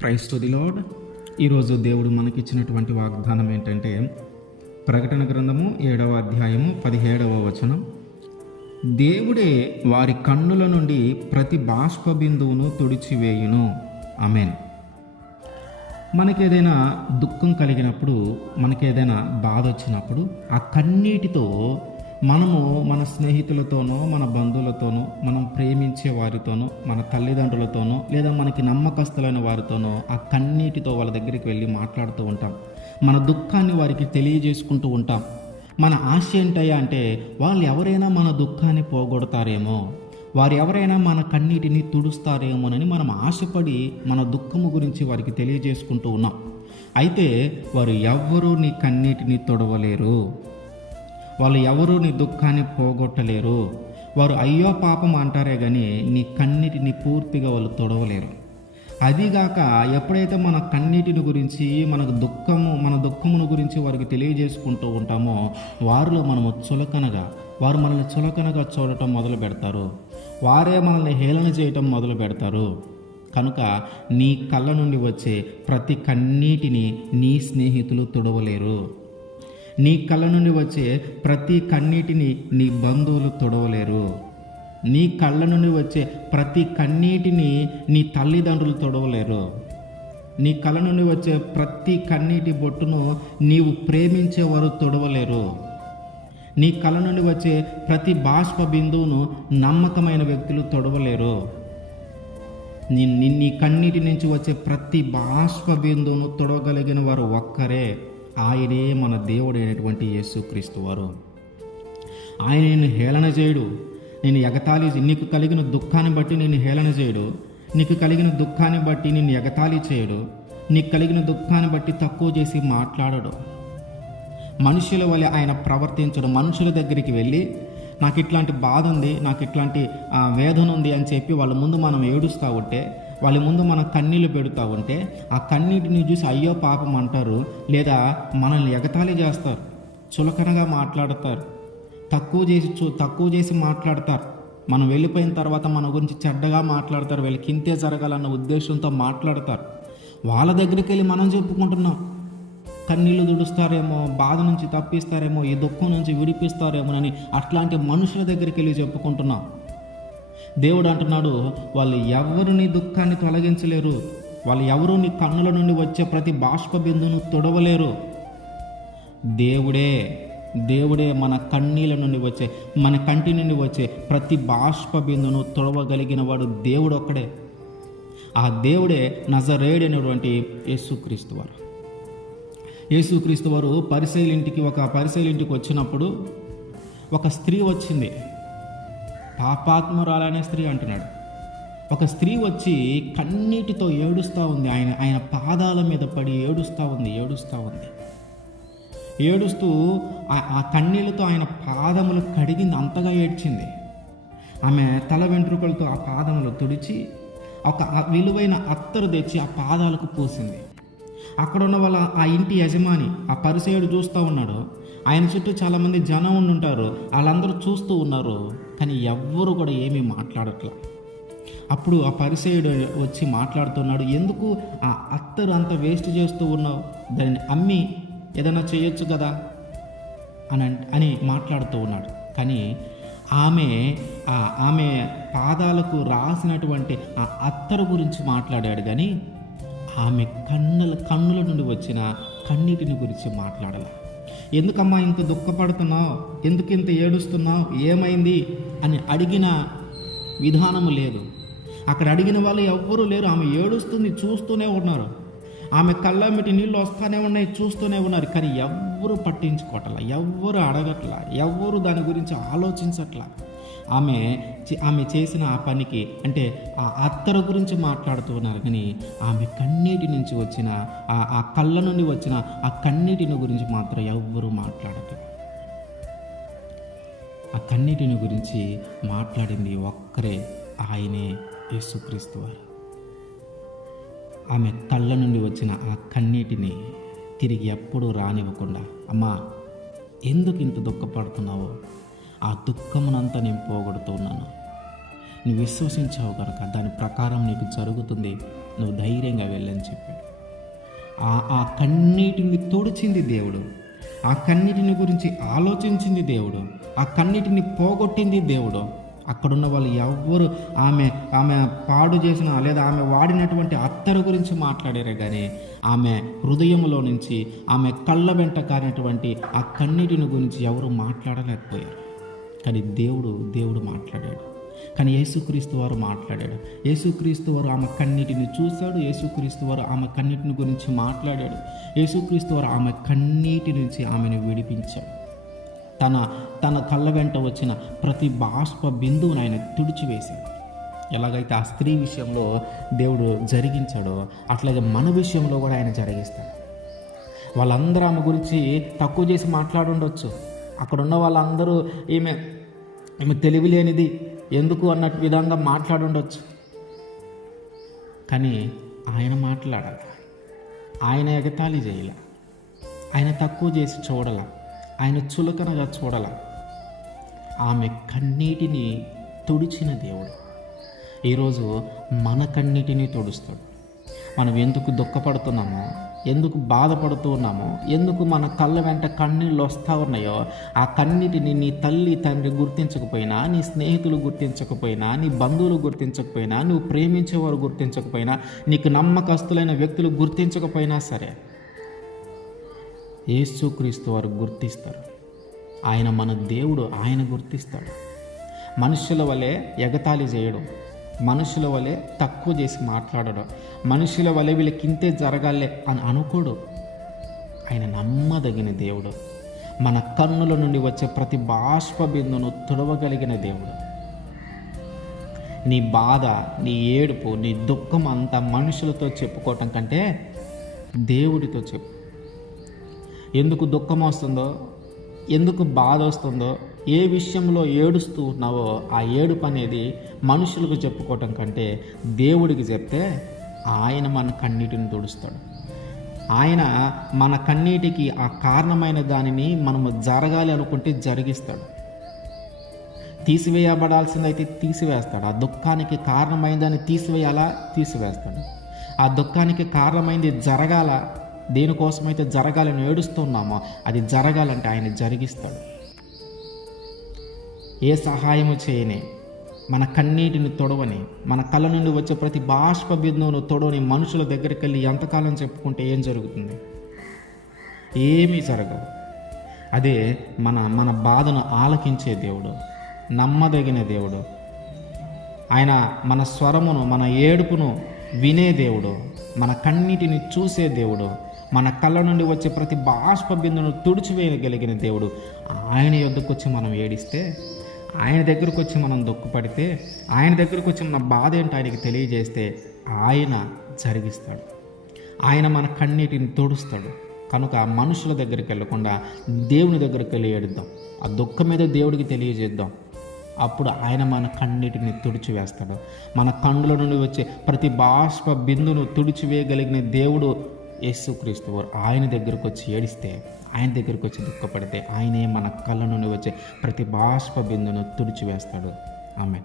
Price to the lord. ఈరోజు దేవుడు మనకిచ్చినటువంటి వాగ్దానం ఏంటంటే ప్రకటన గ్రంథము ఏడవ అధ్యాయము పదిహేడవ వచనం. దేవుడే వారి కన్నుల నుండి ప్రతి బాష్ప బిందువును తుడిచివేయును. అమెన్ మనకేదైనా దుఃఖం కలిగినప్పుడు మనకేదైనా బాధ వచ్చినప్పుడు ఆ కన్నీటితో మనము మన స్నేహితులతోనో మన బంధువులతో వారితోనో మన తల్లిదండ్రులతోనో లేదా మనకి నమ్మకస్తులైన వారితోనో ఆ కన్నీటితో వాళ్ళ దగ్గరికి వెళ్ళి మాట్లాడుతూ ఉంటాం. మన దుఃఖాన్ని వారికి తెలియజేసుకుంటూ ఉంటాం. మన ఆశ ఏంటయ్యా అంటే వాళ్ళు ఎవరైనా మన దుఃఖాన్ని పోగొడతారేమో వారు ఎవరైనా మన కన్నీటిని తుడుస్తారేమోనని మనం ఆశపడి మన దుఃఖము గురించి వారికి తెలియజేసుకుంటూ ఉన్నాం. అయితే వారు ఎవ్వరూ నీ కన్నీటిని తొడవలేరు. వాళ్ళు ఎవరూ నీ దుఃఖాన్ని పోగొట్టలేరు. వారు అయ్యో పాపం అంటారే కానీ నీ కన్నీటిని పూర్తిగా వాళ్ళు తొడవలేరు. అదిగాక ఎప్పుడైతే మన కన్నీటిని గురించి మనకు దుఃఖము మన దుఃఖమును గురించి వారికి తెలియజేసుకుంటూ ఉంటామో వారిలో మనము చులకనగా వారు మనల్ని చులకనగా చూడటం మొదలు పెడతారు. వారే మనల్ని హేళన చేయటం మొదలు పెడతారు. కనుక నీ కళ్ళ నుండి వచ్చే ప్రతి కన్నీటిని నీ స్నేహితులు తుడవలేరు. నీ కళ్ళ నుండి వచ్చే ప్రతి కన్నీటిని నీ బంధువులు తొడవలేరు. నీ కళ్ళ నుండి వచ్చే ప్రతి కన్నీటిని నీ తల్లిదండ్రులు తొడవలేరు. నీ కళ్ళ నుండి వచ్చే ప్రతి కన్నీటి బొట్టును నీవు ప్రేమించేవారు తొడవలేరు. నీ కళ్ళ నుండి వచ్చే ప్రతి బాష్ప బిందువును నమ్మకమైన వ్యక్తులు తొడవలేరు. నీ నీ- నీ కన్నీటి నుంచి వచ్చే ప్రతి బాష్ప బిందువును తొడవగలిగిన వారు ఒక్కరే. ఆయనే మన దేవుడైనటువంటి యేసుక్రీస్తు వారు. ఆయన నేను హేళన చేయడు. నేను ఎగతాళి నీకు కలిగిన దుఃఖాన్ని బట్టి నేను హేళన చేయడు. నీకు కలిగిన దుఃఖాన్ని బట్టి నేను ఎగతాళి చేయడు. నీకు కలిగిన దుఃఖాన్ని బట్టి తక్కువ చేసి మాట్లాడడు. మనుషుల వల్ల ఆయన ప్రవర్తించడు. మనుషుల దగ్గరికి వెళ్ళి నాకు ఇట్లాంటి బాధ ఉంది నాకు ఇట్లాంటి ఆ, వేదన ఉంది అని చెప్పి వాళ్ళ ముందు మనం ఏడుస్తూ ఉంటే వాళ్ళ ముందు మనం కన్నీళ్ళు పెడుతూ ఉంటే ఆ కన్నీటిని చూసి అయ్యో పాపం అంటారు లేదా మనల్ని ఎగతాళి చేస్తారు చులకనగా మాట్లాడతారు తక్కువ చేసి చూ తక్కువ చేసి మాట్లాడతారు. మనం వెళ్ళిపోయిన తర్వాత మన గురించి చెడ్డగా మాట్లాడతారు వీళ్ళకి ఇంతే జరగాలన్న ఉద్దేశంతో మాట్లాడతారు. వాళ్ళ దగ్గరికి వెళ్ళి మనం చెప్పుకుంటున్నాం. కన్నీళ్ళు దుడుస్తారేమో బాధ నుంచి తప్పిస్తారేమో ఈ దుఃఖం నుంచి విడిపిస్తారేమోనని అట్లాంటి మనుషుల దగ్గరికి వెళ్ళి చెప్పుకుంటున్నాం. దేవుడు అంటున్నాడు వాళ్ళు ఎవరు నీ దుఃఖాన్ని తొలగించలేరు? వాళ్ళు ఎవరు నీ కన్నుల నుండి వచ్చే ప్రతి బాష్ప బిందును తొడవలేరు? దేవుడే దేవుడే మన కన్నీళ్ళ నుండి వచ్చే మన కంటి నుండి వచ్చే ప్రతి బాష్ప బిందును తొడవగలిగిన వాడు దేవుడు ఒక్కడే. ఆ దేవుడే నజరేడైనటువంటి యేసుక్రీస్తు వారు. యేసుక్రీస్తు వారు పరిశైలింటికి ఒక పరిశైలింటికి వచ్చినప్పుడు ఒక స్త్రీ వచ్చింది. పాపాత్మురాలనే స్త్రీ అంటున్నాడు. ఒక స్త్రీ వచ్చి కన్నీటితో ఏడుస్తూ ఉంది. ఆయన ఆయన పాదాల మీద పడి ఏడుస్తూ ఉంది ఏడుస్తూ ఉంది. ఏడుస్తూ ఆ- కన్నీళ్ళతో ఆయన పాదములు కడిగింది అంతగా ఏడ్చింది. ఆమె తల వెంట్రుకలతో ఆ పాదములు తుడిచి ఒక విలువైన అత్తరు తెచ్చి ఆ పాదాలకు పూసింది. అక్కడ ఉన్న వాళ్ళ ఆ ఇంటి యజమాని ఆ పరిసేయుడు చూస్తూ ఉన్నాడు. ఆయన చుట్టూ చాలామంది జనం ఉండి ఉంటారు వాళ్ళందరూ చూస్తూ ఉన్నారు. కానీ ఎవ్వరు కూడా ఏమీ మాట్లాడట్లా. అప్పుడు ఆ పరిసేయుడు వచ్చి మాట్లాడుతున్నాడు ఎందుకు ఆ అత్తరు అంత వేస్ట్ చేస్తూ ఉన్నావు? దాన్ని అమ్మి ఏదైనా చేయొచ్చు కదా? అని అని మాట్లాడుతూ ఉన్నాడు. కానీ ఆమె ఆ ఆమె పాదాలకు రాసినటువంటి ఆ అత్తరు గురించి మాట్లాడాడు కానీ ఆమె కన్నుల కన్నుల నుండి వచ్చిన కన్నీటిని గురించి మాట్లాడాలి. ఎందుకమ్మా ఇంత దుఃఖపడుతున్నావు? ఎందుకు ఇంత ఏడుస్తున్నావు? ఏమైంది? అని అడిగిన విధానము లేదు. అక్కడ అడిగిన వాళ్ళు ఎవ్వరూ లేరు. ఆమె ఏడుస్తుంది చూస్తూనే ఉన్నారు. ఆమె కళ్ళమిటి నీళ్ళు వస్తూనే ఉన్నాయి చూస్తూనే ఉన్నారు. కానీ ఎవ్వరు పట్టించుకోవట్లా ఎవ్వరు అడగట్లా ఎవ్వరు దాని గురించి ఆలోచించట్లా. ఆమె ఆమె చేసిన ఆ పనికి అంటే ఆ అత్తర గురించి మాట్లాడుతున్నారు కానీ ఆమె కన్నీటి నుంచి వచ్చిన ఆ ఆ కళ్ళ నుండి వచ్చిన ఆ కన్నీటిని గురించి మాత్రం ఎవ్వరూ మాట్లాడదు ఆ కన్నీటిని గురించి మాట్లాడింది ఒక్కరే ఆయనే యేసుక్రీస్తు వారు. ఆమె కళ్ళ నుండి వచ్చిన ఆ కన్నీటిని తిరిగి ఎప్పుడూ రానివ్వకుండా అమ్మా ఎందుకు ఇంత దుఃఖపడుతున్నావో? ఆ దుఃఖమునంతా నేను పోగొడుతున్నాను నువ్వు విశ్వసించావు కనుక దాని ప్రకారం నీకు జరుగుతుంది. నువ్వు ధైర్యంగా వెళ్ళని చెప్పాడు. ఆ ఆ కన్నీటిని తుడిచింది దేవుడు. ఆ కన్నీటిని గురించి ఆలోచించింది దేవుడు. ఆ కన్నీటిని పోగొట్టింది దేవుడు. అక్కడున్న వాళ్ళు ఎవ్వరు ఆమె ఆమె పాడు చేసిన లేదా ఆమె వాడినటువంటి అత్తరు గురించి మాట్లాడారే కానీ ఆమె హృదయంలో నుంచి ఆమె కళ్ళ వెంట కానిటువంటి ఆ కన్నీటిని గురించి ఎవరు మాట్లాడలేకపోయారు. కానీ దేవుడు దేవుడు మాట్లాడాడు. కానీ యేసుక్రీస్తు వారు మాట్లాడాడు. యేసుక్రీస్తు వారు ఆమె కన్నీటిని చూశాడు. యేసుక్రీస్తు వారు ఆమె కన్నిటిని గురించి మాట్లాడాడు. యేసుక్రీస్తు వారు ఆమె కన్నీటి నుంచి ఆమెను విడిపించాడు. తన తన కళ్ళ వెంట వచ్చిన ప్రతి బాష్ప బిందువును ఆయన తుడిచివేశాడు. ఎలాగైతే ఆ స్త్రీ విషయంలో దేవుడు జరిగించాడో అట్లాగే మన విషయంలో కూడా ఆయన జరిగిస్తాడు. వాళ్ళందరూ ఆమె గురించి తక్కువ చేసి మాట్లాడుండొచ్చు. అక్కడ ఉన్న వాళ్ళందరూ ఈమె ఈమె తెలివి లేనిది ఎందుకు అన్నట్టు విధంగా మాట్లాడుండొచ్చు. కానీ ఆయన మాట్లాడాల. ఆయన ఎగతాళి చేయాల. ఆయన తక్కువ చేసి చూడాల. ఆయన చులకనగా చూడాల. ఆమె కన్నీటిని తుడిచిన దేవుడు. ఈరోజు మన కన్నీటిని తుడుస్తాడు. మనం ఎందుకు దుఃఖపడుతున్నామో ఎందుకు బాధపడుతూ ఉన్నామో ఎందుకు మన కళ్ళ వెంట కన్నీళ్ళు వస్తూ ఉన్నాయో ఆ కన్నీటిని నీ తల్లి తండ్రి గుర్తించకపోయినా నీ స్నేహితులు గుర్తించకపోయినా నీ బంధువులు గుర్తించకపోయినా నువ్వు ప్రేమించేవారు గుర్తించకపోయినా నీకు నమ్మకస్తులైన వ్యక్తులు గుర్తించకపోయినా సరే యేసుక్రీస్తు వారు గుర్తిస్తారు. ఆయన మన దేవుడు ఆయన గుర్తిస్తాడు. మనుషుల వలె ఎగతాళి చేయడం మనుషుల వలె తక్కువ చేసి మాట్లాడడం. మనుషుల వలె వీళ్ళకింతే జరగాలే అని అనుకోడు. ఆయన నమ్మదగిన దేవుడు. మన కన్నుల నుండి వచ్చే ప్రతి బాష్ప బిందును తుడవగలిగిన దేవుడు. నీ బాధ నీ ఏడుపు నీ దుఃఖం అంతా మనుషులతో చెప్పుకోవటం కంటే దేవుడితో చెప్పు. ఎందుకు దుఃఖం వస్తుందో? ఎందుకు బాధ వస్తుందో ఏ విషయంలో ఏడుస్తూ ఉన్నావో ఆ ఏడుపు అనేది మనుషులకు చెప్పుకోవటం కంటే దేవుడికి చెప్తే ఆయన మన కన్నీటిని తుడుస్తాడు. ఆయన మన కన్నీటికి ఆ కారణమైన దానిని మనము జరగాలి అనుకుంటే జరిగిస్తాడు. తీసివేయబడాల్సిందైతే తీసివేస్తాడు. ఆ దుఃఖానికి కారణమైన దాన్ని తీసివేయాలా? తీసివేస్తాడు. ఆ దుఃఖానికి కారణమైంది జరగాల? దేనికోసమైతే జరగాలని ఏడుస్తున్నామో అది జరగాలంటే ఆయన జరిగిస్తాడు. ఏ సహాయము చేయని మన కన్నీటిని తొడవని మన కళ్ళ నుండి వచ్చే ప్రతి బాష్ప బిందువును తొడవని మనుషుల దగ్గరికి వెళ్ళి ఎంతకాలం చెప్పుకుంటే ఏం జరుగుతుంది? ఏమీ జరగదు. అదే మన మన బాధను ఆలకించే దేవుడు నమ్మదగిన దేవుడు ఆయన మన స్వరమును మన ఏడుపును వినే దేవుడు మన కన్నీటిని చూసే దేవుడు మన కళ్ళ నుండి వచ్చే ప్రతి బాష్ప బిందును తుడిచివేయగలిగిన దేవుడు. ఆయన యొద్దకు వచ్చి మనం ఏడిస్తే ఆయన దగ్గరకు వచ్చి మనం దుఃఖపడితే ఆయన దగ్గరకు వచ్చి మన బాధ ఏంటో ఆయనకి తెలియజేస్తే ఆయన జరిగిస్తాడు. ఆయన మన కన్నీటిని తుడుస్తాడు. కనుక మనుషుల దగ్గరికి వెళ్ళకుండా దేవుని దగ్గరికి వెళ్ళి ఏడుద్దాం. ఆ దుఃఖం మీద దేవుడికి తెలియజేద్దాం. అప్పుడు ఆయన మన కన్నీటిని తుడిచివేస్తాడు. మన కన్నుల నుండి వచ్చే ప్రతి బాష్ప బిందును తుడిచివేయగలిగిన దేవుడు యేసుక్రీస్తు వారు ఆయన దగ్గరకు వచ్చి ఏడిస్తే ఆయన దగ్గరకు వచ్చి దుఃఖపడితే ఆయనే మన కళ్ళ నుండి వచ్చే ప్రతి బాష్ప బిందును తుడిచివేస్తాడు. ఆమె